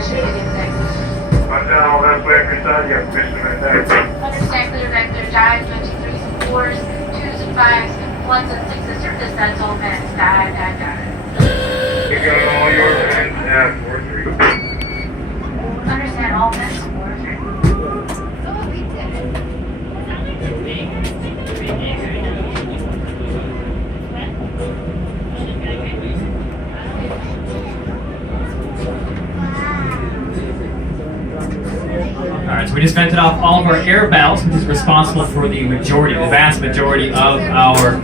I'm down all that way every side, you have permission right there. Understand clear vector, dive, 23s and 4s, 2s and 5s, 1s and 6s, surface, that's all men. Dive. You got all your men, yeah, 4-3. Understand all men, 4-3. Alright, so we just vented off all of our air valves, which is responsible for the vast majority of our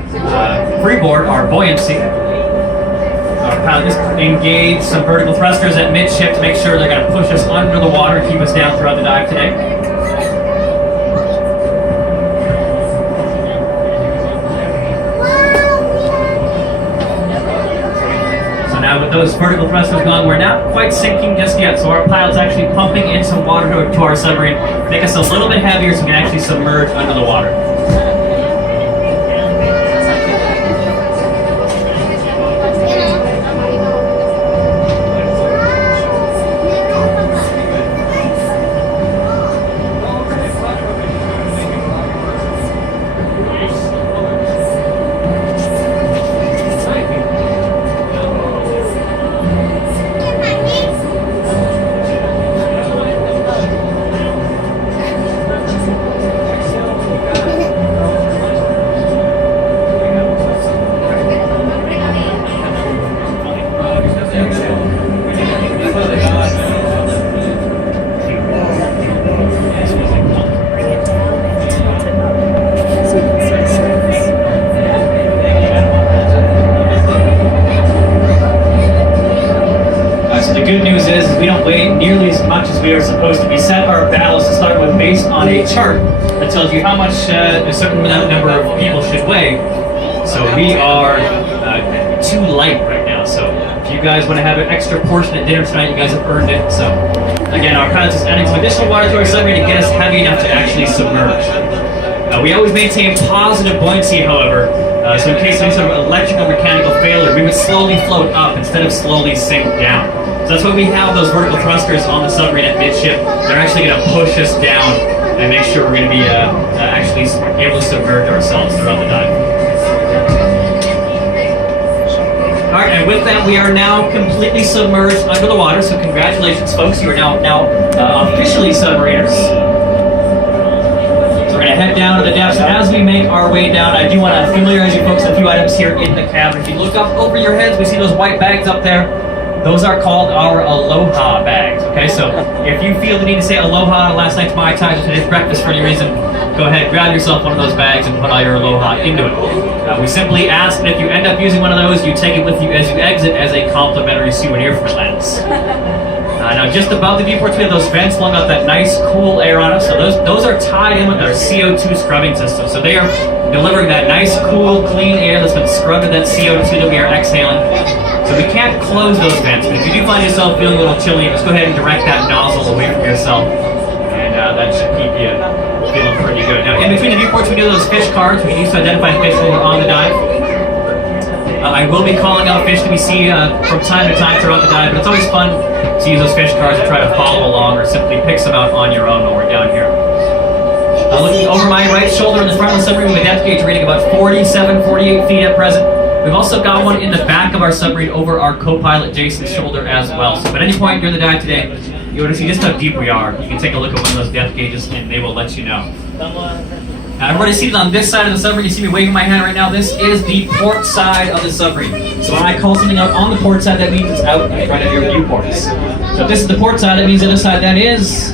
freeboard, our buoyancy. Our pilot just engaged some vertical thrusters at midship to make sure they're going to push us under the water and keep us down throughout the dive today. So now with those vertical thrusters going, we're not quite sinking just yet. So our pilot's actually pumping in some water to our submarine, make us a little bit heavier so we can actually submerge under the water. Good news is we don't weigh nearly as much as we are supposed to. We set our ballast to start with based on a chart that tells you how much a certain number of people should weigh. So we are too light right now. So if you guys want to have an extra portion at dinner tonight, you guys have earned it. So again, our pilot is adding some additional water to our submarine to get us heavy enough to actually submerge. We always maintain positive buoyancy, however. So in case of any sort of electrical or mechanical failure, we would slowly float up instead of slowly sink down. So that's why we have those vertical thrusters on the submarine at midship. They're actually going to push us down and make sure we're going to be actually able to submerge ourselves throughout the dive. Alright, and with that, we are now completely submerged under the water. So congratulations, folks. You are now officially submariners. We're going to head down to the depths, and as we make our way down, I do want to familiarize you folks with a few items here in the cabin. If you look up over your heads, we see those white bags up there. Those are called our Aloha bags, okay? So if you feel the need to say Aloha last night's Mai Tai or today's breakfast for any reason, go ahead, grab yourself one of those bags and put all your Aloha into it. We simply ask that if you end up using one of those, you take it with you as you exit as a complimentary souvenir from Lens. Now just above the viewports, we have those vents blowing out that nice cool air on us. So those are tied in with our CO2 scrubbing system. So they are delivering that nice cool clean air that's been scrubbed with that CO2 that we are exhaling. So we can't close those vents, but if you do find yourself feeling a little chilly, just go ahead and direct that nozzle away from yourself, and that should keep you feeling pretty good. Now, in between the viewports, we do those fish cards we can use to identify fish when we're on the dive. I will be calling out fish that we see from time to time throughout the dive, but it's always fun to use those fish cards and try to follow along or simply pick some out on your own when we're down here. Looking over my right shoulder in the front of the submarine with a depth gauge reading about 47, 48 feet at present. We've also got one in the back of our submarine over our co-pilot Jason's shoulder as well. So if at any point during the dive today, you want to see just how deep we are, you can take a look at one of those depth gauges and they will let you know. Now everybody seated on this side of the submarine, you see me waving my hand right now, this is the port side of the submarine. So when I call something out on the port side, that means it's out in front of your viewports. So if this is the port side, that means the other side, that is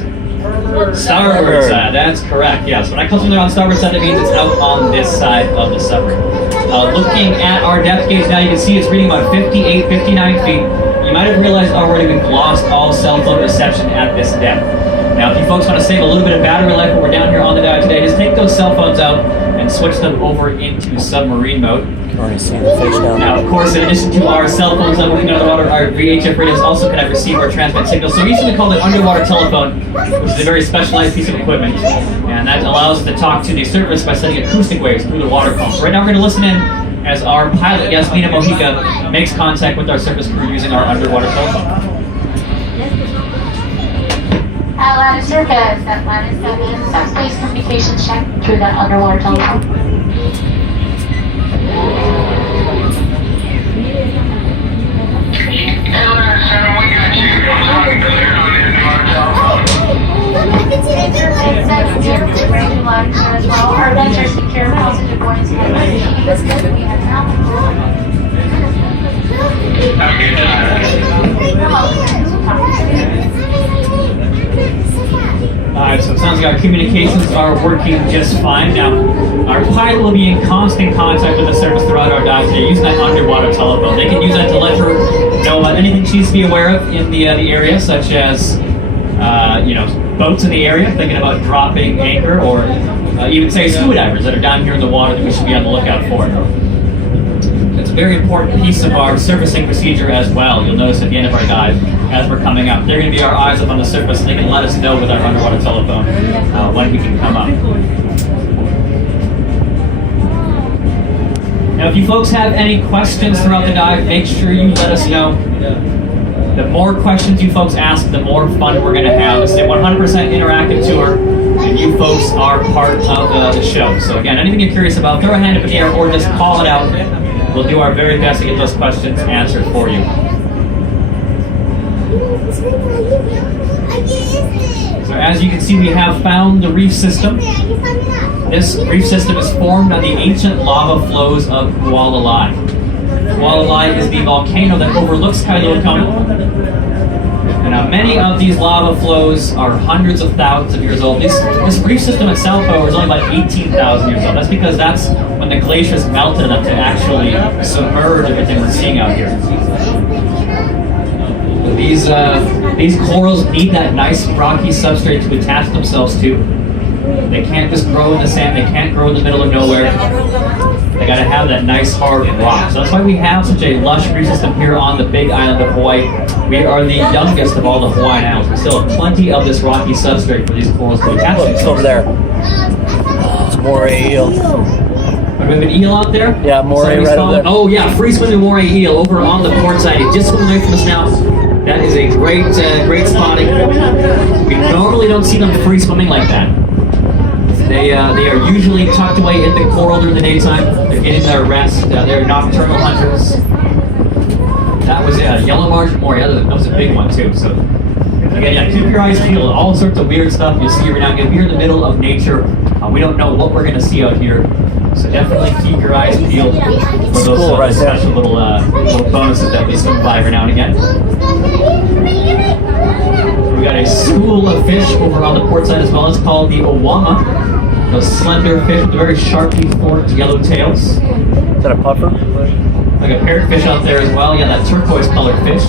starboard side. That's correct, yes. When I call something on the starboard side, that means it's out on this side of the submarine. Looking at our depth gauge now, you can see it's reading about 58, 59 feet. You might have realized already we've lost all cell phone reception at this depth. Now, if you folks want to save a little bit of battery life when we're down here on the dive today, just take those cell phones out and switch them over into submarine mode. You can already see the fish down there. Now, of course, in addition to our cell phones moving under the water, our VHF radios also can receive or transmit signals. So we usually call it an underwater telephone, which is a very specialized piece of equipment. And that allows us to talk to the surface by sending acoustic waves through the water pump. So right now we're going to listen in as our pilot, Yasmina Mojica, makes contact with our surface crew using our underwater telephone. Lattice surface, that Lattice 7, subspace communications check through that underwater telephone. Our vents are secure, positive buoyancy. That's good. We have now. Alright, so it sounds like our communications are working just fine. Now, our pilot will be in constant contact with the surface throughout our dive today, using that underwater telephone. They can use that to let her know about anything she needs to be aware of in the area, such as, boats in the area, thinking about dropping anchor, or even, say, scuba divers that are down here in the water that we should be on the lookout for. It's a very important piece of our surfacing procedure as well. You'll notice at the end of our dive, as we're coming up, they're going to be our eyes up on the surface, and they can let us know with our underwater telephone when we can come up. Now, if you folks have any questions throughout the dive, make sure you let us know. The more questions you folks ask, the more fun we're going to have. It's a 100% interactive tour, and you folks are part of the show. So again, anything you're curious about, throw a hand up in the air or just call it out. We'll do our very best to get those questions answered for you. So as you can see, we have found the reef system. This reef system is formed on the ancient lava flows of Hualalai. Hualalai is the volcano that overlooks Kailua-Kona. And many of these lava flows are hundreds of thousands of years old. This reef system itself, however, is only about 18,000 years old. That's because that's when the glaciers melted enough to actually submerge everything we're seeing out here. These corals need that nice rocky substrate to attach themselves to. They can't just grow in the sand. They can't grow in the middle of nowhere. They got to have that nice hard rock. So that's why we have such a lush reef system here on the big island of Hawaii. We are the youngest of all the Hawaiian islands. We still have plenty of this rocky substrate for these corals to attach themselves. It's over there. It's a moray eel. We have an eel out there? Yeah, moray right over there. Oh yeah, free swimming moray eel over on the port side. It just swimming away from us now. That is a great spotting. We normally don't see them free swimming like that. They are usually tucked away in the coral during the daytime. They're getting their rest. They're nocturnal hunters. That was a yellow margin moray. That was a big one too. So again, yeah, keep your eyes peeled. All sorts of weird stuff you'll see every now and again. We're in the middle of nature. We don't know what we're going to see out here. So definitely keep your eyes peeled for those special little bonuses that we swim by every now and again. We got a school of fish over on the port side as well. It's called the Owama. Those slender fish with very sharply forked yellow tails. Is that a puffer? Like a parrotfish out there as well. You got that turquoise colored fish.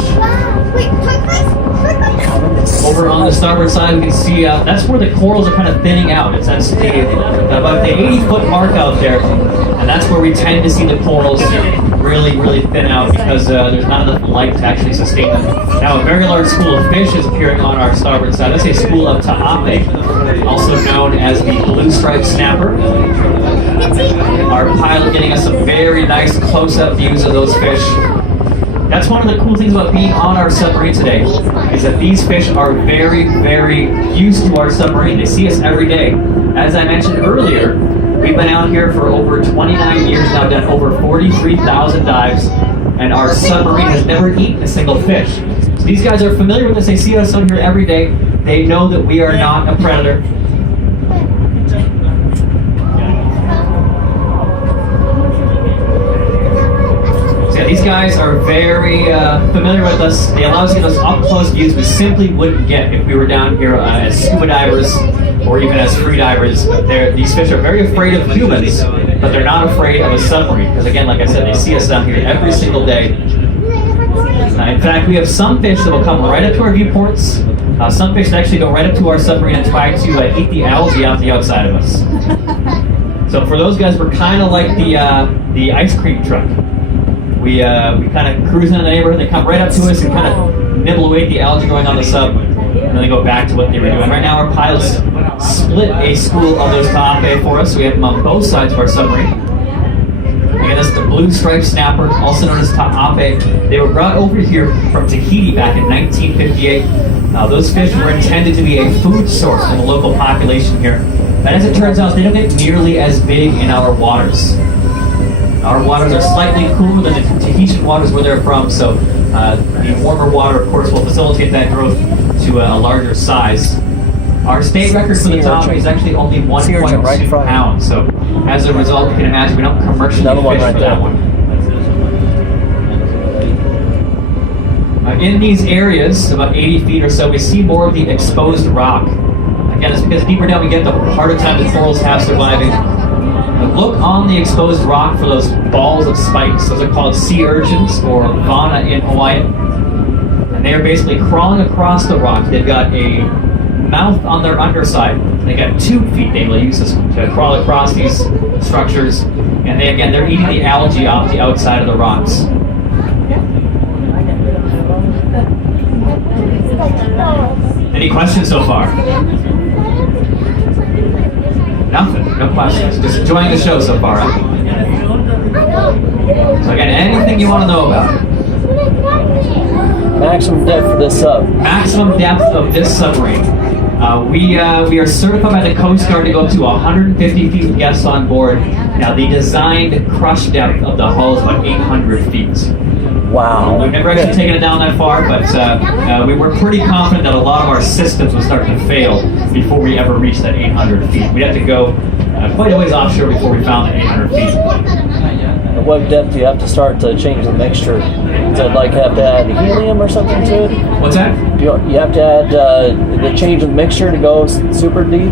Over on the starboard side, we can see that's where the corals are kind of thinning out. It's about the 80-foot mark out there, and that's where we tend to see the corals really, really thin out because there's not enough light to actually sustain them. Now, a very large school of fish is appearing on our starboard side. That's a school of ta'ape, also known as the blue striped snapper. Our pilot getting us some very nice close-up views of those fish. That's one of the cool things about being on our submarine today, is that these fish are very, very used to our submarine. They see us every day. As I mentioned earlier, we've been out here for over 29 years now, done over 43,000 dives, and our submarine has never eaten a single fish. So these guys are familiar with us. They see us out here every day. They know that we are not a predator. These guys are very familiar with us. They allow us to get those up-close views we simply wouldn't get if we were down here as scuba divers or even as free divers. These fish are very afraid of humans, but they're not afraid of a submarine. Because again, like I said, they see us down here every single day. In fact, we have some fish that will come right up to our viewports. Some fish that actually go right up to our submarine and try to eat the algae off the outside of us. So for those guys, we're kind of like the ice cream truck. We kind of cruise in the neighborhood, they come right up to us and kind of nibble away at the algae growing on the sub, and then they go back to what they were doing. Right now our pilots split a school of those ta'ape for us, so we have them on both sides of our submarine. Again, this is the blue striped snapper, also known as ta'ape. They were brought over here from Tahiti back in 1958. Those fish were intended to be a food source for the local population here. And as it turns out, they don't get nearly as big in our waters. Our waters are slightly cooler than the Tahitian waters where they're from, so the warmer water, of course, will facilitate that growth to a larger size. Our state record for the ta'ape is actually only 1.2 pounds, so as a result, you can imagine we don't commercially fish for that one. In these areas, about 80 feet or so, we see more of the exposed rock. Again, it's because the deeper down we get, the harder time the corals have surviving. But look on the exposed rock for those balls of spikes. Those are called sea urchins, or vana in Hawaiian. And they are basically crawling across the rock. They've got a mouth on their underside. They got 2 feet they will use to crawl across these structures. And they're eating the algae off the outside of the rocks. Any questions so far? Nothing. No questions. Just enjoying the show so far, huh? So again, anything you want to know about? Maximum depth of this sub. Maximum depth of this submarine. We are certified by the Coast Guard to go up to 150 feet with guests on board. Now, the designed crush depth of the hull is about 800 feet. Wow. We've never actually taken it down that far, but we were pretty confident that a lot of our systems would start to fail before we ever reached that 800 feet. We'd have to go quite a ways offshore before we found the 800 feet. At what depth do you have to start to change the mixture? Does it like have to add helium or something to it? What's that? Do you have to add the change of mixture to go super deep?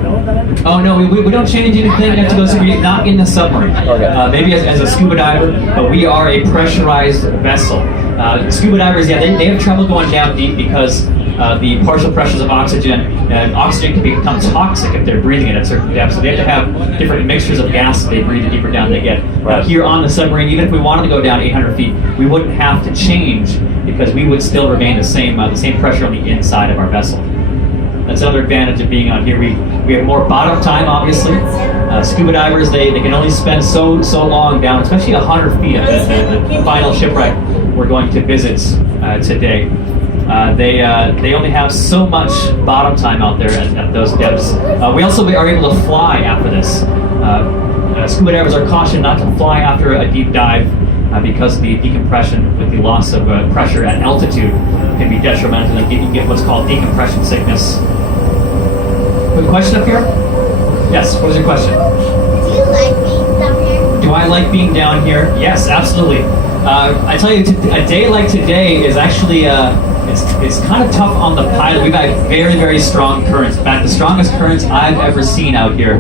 Oh no, we don't change anything. We have to go super deep, not in the submarine. Okay. Maybe as a scuba diver, but we are a pressurized vessel. Scuba divers, they have trouble going down deep because the partial pressures of oxygen, oxygen can become toxic if they're breathing it at certain depths. So they have to have different mixtures of gas they breathe the deeper down they get. Right. Here on the submarine, even if we wanted to go down 800 feet, we wouldn't have to change because we would still remain the same pressure on the inside of our vessel. That's another advantage of being out here. We have more bottom time, obviously. Scuba divers, they can only spend so long down, especially 100 feet at the final shipwreck we're going to visit today. They only have so much bottom time out there at those depths. We also are able to fly after this. Scuba divers are cautioned not to fly after a deep dive because the decompression with the loss of pressure at altitude can be detrimental and you can get what's called decompression sickness. Quick question up here? Yes, what was your question? Do you like being down here? Do I like being down here? Yes, absolutely. I tell you, a day like today is actually it's kind of tough on the pilot. We've had very, very strong currents. In fact, the strongest currents I've ever seen out here.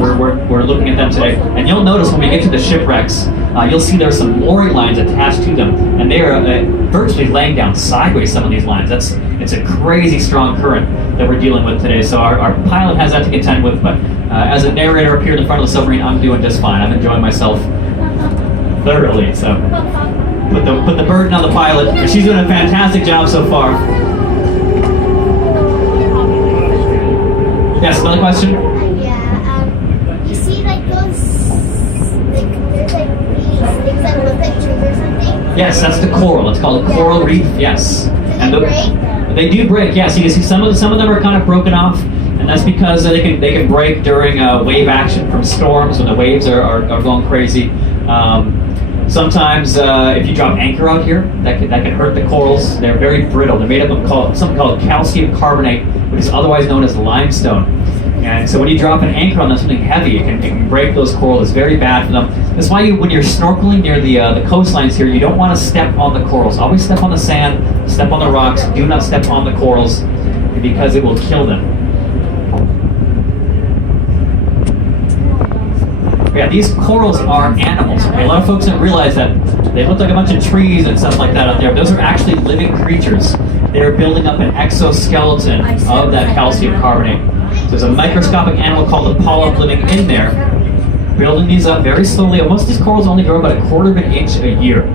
We're looking at them today, and you'll notice when we get to the shipwrecks, you'll see there are some mooring lines attached to them, and they are virtually laying down sideways. Some of these lines. It's a crazy strong current that we're dealing with today. So our pilot has that to contend with, but as a narrator up here in the front of the submarine, I'm doing just fine. I'm enjoying myself thoroughly. So put the burden on the pilot, and she's doing a fantastic job so far. Yes, another question? You see like those, there's like these things that look like trees or something? Yes, that's the coral. It's called a coral reef. Yes. Do they break? They do break. Yes, you can see some of them are kind of broken off, and that's because they can break during wave action from storms when the waves are going crazy. Sometimes if you drop anchor out here, that can hurt the corals. They're very brittle. They're made up of something called calcium carbonate, which is otherwise known as limestone. And so when you drop an anchor on something heavy, it can break those corals. It's very bad for them. That's why when you're snorkeling near the coastlines here, you don't want to step on the corals. Always step on the sand, step on the rocks. Do not step on the corals because it will kill them. Yeah, these corals are animals. Okay? A lot of folks don't realize that they look like a bunch of trees and stuff like that out there. But those are actually living creatures. They are building up an exoskeleton of that calcium carbonate. So there's a microscopic animal called a polyp living in there, building these up very slowly. Most of these corals only grow about 1/4 of an inch a year.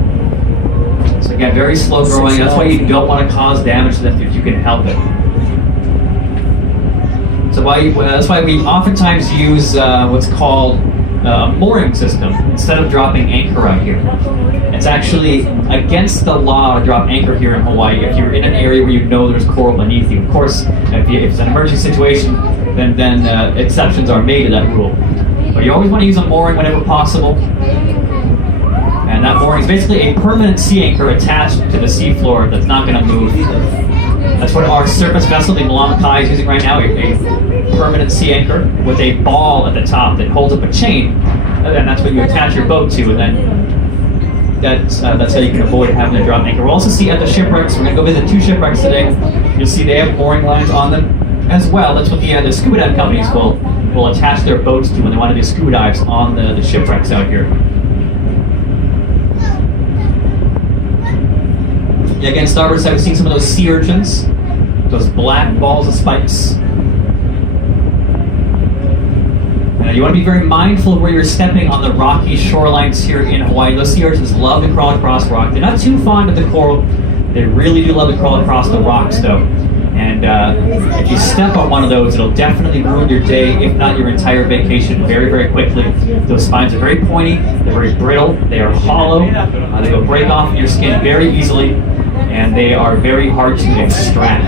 So again, very slow growing. That's why you don't want to cause damage to them if you can help it. So that's why we oftentimes use what's called a mooring system instead of dropping anchor out here. It's actually against the law to drop anchor here in Hawaii if you're in an area where you know there's coral beneath you. Of course, if it's an emergency situation, then exceptions are made to that rule. But you always want to use a mooring whenever possible. And that mooring is basically a permanent sea anchor attached to the seafloor that's not going to move. That's what our surface vessel, the Malama Kai, is using right now, a permanent sea anchor with a ball at the top that holds up a chain, and that's what you attach your boat to, and then that's how you can avoid having to drop anchor. We'll also see at the shipwrecks, we're going to go visit 2 shipwrecks today. You'll see they have mooring lines on them as well. That's what the scuba dive companies will attach their boats to when they want to do scuba dives on the shipwrecks out here. Yeah, again, starboard side, we've seen some of those sea urchins, those black balls of spikes. You want to be very mindful of where you're stepping on the rocky shorelines here in Hawaii. Those sea urchins love to crawl across rock. They're not too fond of the coral. They really do love to crawl across the rocks, though. And if you step on one of those, it'll definitely ruin your day, if not your entire vacation, very, very quickly. Those spines are very pointy. They're very brittle. They are hollow. They will break off your skin very easily, and they are very hard to extract.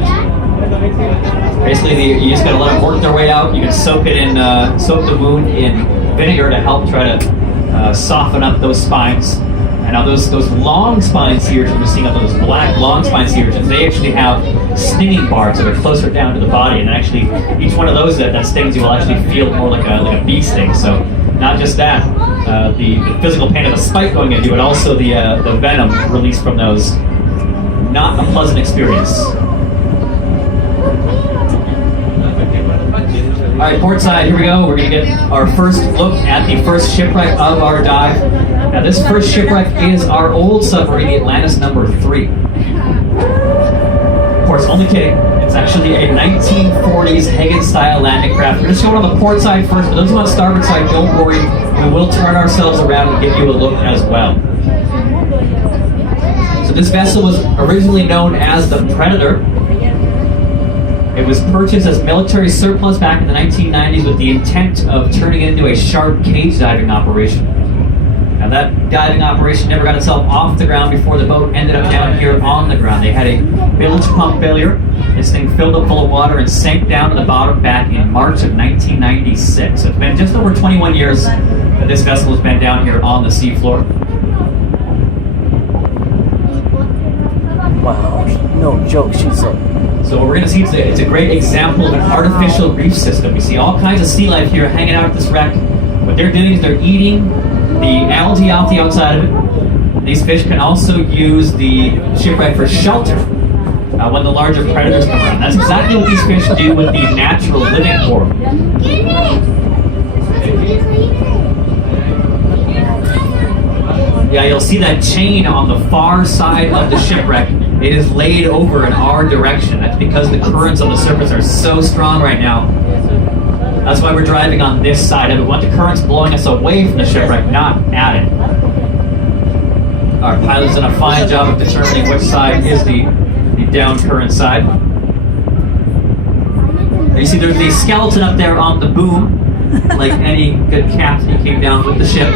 Basically, you just gotta let them work their way out. You can soak the wound in vinegar to help try to soften up those spines. And now those long spine sea urchins we're seeing up, those black long spine sea urchins, they actually have stinging barbs that are closer down to the body. And actually, each one of those that stings you will actually feel more like a bee sting. So not just that, the physical pain of a spike going into you, but also the venom released from those. Not a pleasant experience. All right, port side, here we go. We're going to get our first look at the first shipwreck of our dive. Now, this first shipwreck is our old submarine, the Atlantis number 3. Of course, only kidding. It's actually a 1940s Hagen-style landing craft. We're just going on the port side first. For those who are on the starboard side, don't worry. We will turn ourselves around and give you a look as well. So this vessel was originally known as the Predator. It was purchased as military surplus back in the 1990s with the intent of turning it into a shark cage diving operation. Now that diving operation never got itself off the ground before the boat ended up down here on the ground. They had a bilge pump failure. This thing filled up full of water and sank down to the bottom back in March of 1996. So it's been just over 21 years that this vessel has been down here on the seafloor. Wow, no joke, she's like... So what we're going to see, it's a great example of an artificial reef system. We see all kinds of sea life here hanging out at this wreck. What they're doing is they're eating the algae off the outside of it. These fish can also use the shipwreck for shelter when the larger predators come around. That's exactly what these fish do with the natural living coral. Yeah, you'll see that chain on the far side of the shipwreck. It is laid over in our direction. That's because the currents on the surface are so strong right now. That's why we're driving on this side of it. We want the currents blowing us away from the shipwreck, not at it. Our pilot's done a fine job of determining which side is the down current side. You see there's the skeleton up there on the boom, like any good captain who came down with the ship.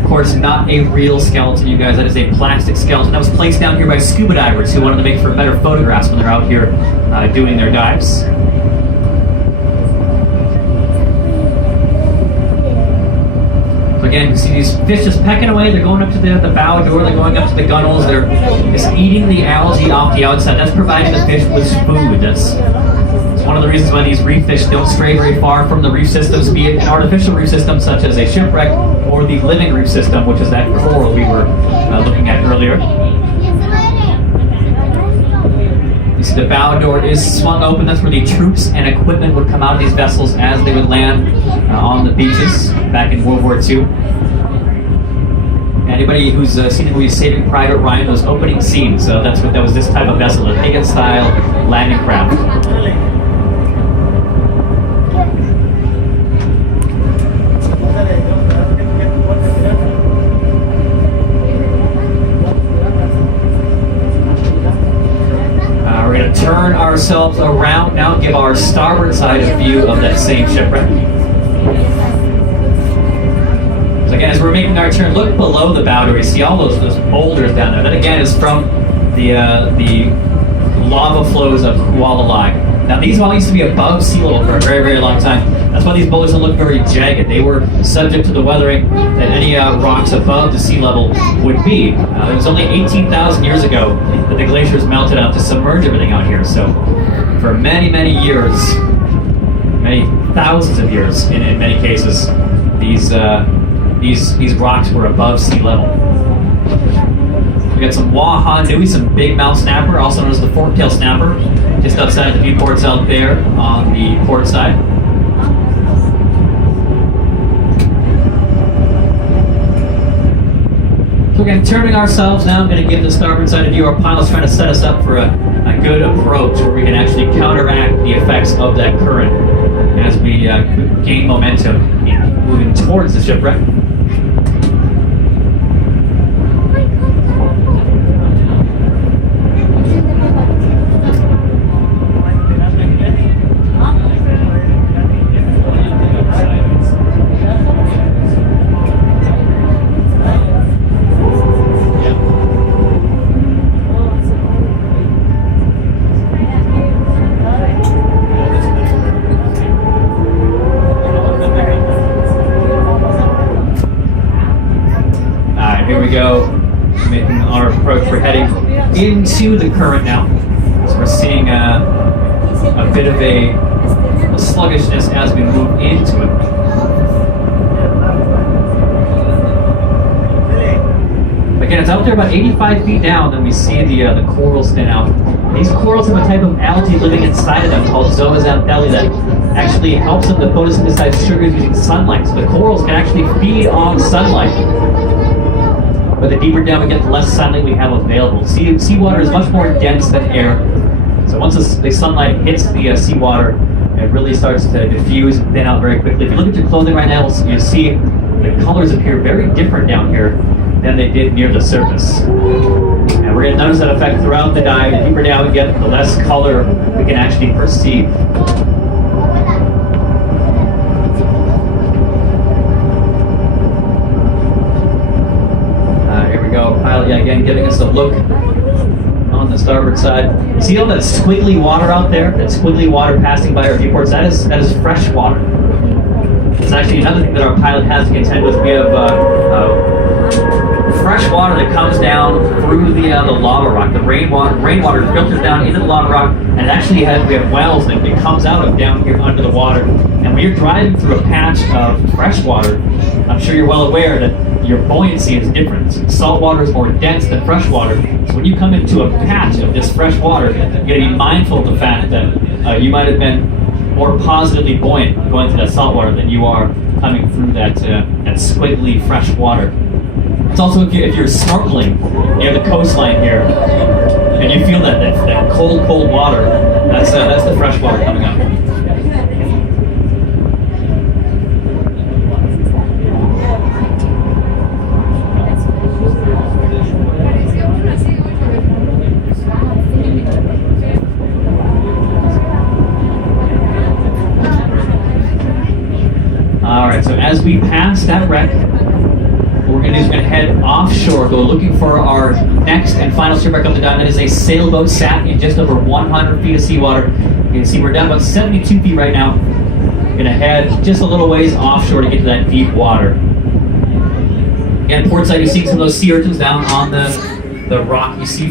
Of course, not a real skeleton, you guys. That is a plastic skeleton that was placed down here by scuba divers who wanted to make for better photographs when they're out here doing their dives. So again, you see these fish just pecking away. They're going up to the bow door. They're going up to the gunnels. They're just eating the algae off the outside. That's providing the fish with food. That's one of the reasons why these reef fish don't stray very far from the reef systems, be it an artificial reef system such as a shipwreck or the living reef system, which is that coral we were looking at earlier. You see the bow door is swung open. That's where the troops and equipment would come out of these vessels as they would land on the beaches back in World War II. Anybody who's seen the movie Saving Private Ryan, those opening scenes, that was this type of vessel, a Hagen-style landing craft. We're going to turn ourselves around now and give our starboard side a view of that same shipwreck. Again, as we're making our turn, look below the bow door. You see all those boulders down there. That again is from the lava flows of Kuala. Now these all used to be above sea level for a very, very long time. That's why these boulders don't look very jagged. They were subject to the weathering that any rocks above the sea level would be. It was only 18,000 years ago that the glaciers melted out to submerge everything out here. So for many, many years, many thousands of years in many cases, these rocks were above sea level. We got some Waha Nui, some big mouth snapper, also known as the fork-tail snapper, just outside the viewports out there on the port side. So again, turning ourselves now, I'm going to give the starboard side a view. Our pilot's trying to set us up for a good approach where we can actually counteract the effects of that current as we gain momentum moving towards the shipwreck. Here we go, making our approach. We're heading into the current now. So we're seeing a bit of a sluggishness as we move into it. Again, it's out there about 85 feet down, then we see the corals thin out. These corals have a type of algae living inside of them called zooxanthellae that actually helps them to photosynthesize sugars using sunlight. So the corals can actually feed on sunlight. But the deeper down we get, the less sunlight we have available. Seawater is much more dense than air. So once the sunlight hits the seawater, it really starts to diffuse and thin out very quickly. If you look at your clothing right now, you'll see the colors appear very different down here than they did near the surface. And we're going to notice that effect throughout the dive. The deeper down we get, the less color we can actually perceive. Pilot, again, giving us a look on the starboard side. You see all that squiggly water out there? That squiggly water passing by our viewports? That is fresh water. It's actually another thing that our pilot has to contend with. We have fresh water that comes down through the lava rock. The rainwater filters down into the lava rock, and actually we have wells that it comes out of down here under the water. And when you're driving through a patch of fresh water, I'm sure you're well aware that your buoyancy is different. Salt water is more dense than fresh water. So when you come into a patch of this fresh water, you got to be mindful of the fact that you might have been more positively buoyant going through that salt water than you are coming through that squiggly fresh water. It's also if you're snorkeling near the coastline here, and you feel that cold water, that's the fresh water coming up. Alright, so as we pass that wreck, what we're going to do is we're going to head offshore, go looking for our next and final shipwreck of the dive. That is a sailboat sat in just over 100 feet of seawater. You can see we're down about 72 feet right now. We're going to head just a little ways offshore to get to that deep water. Again, port side, you're seeing some of those sea urchins down on the rock you see.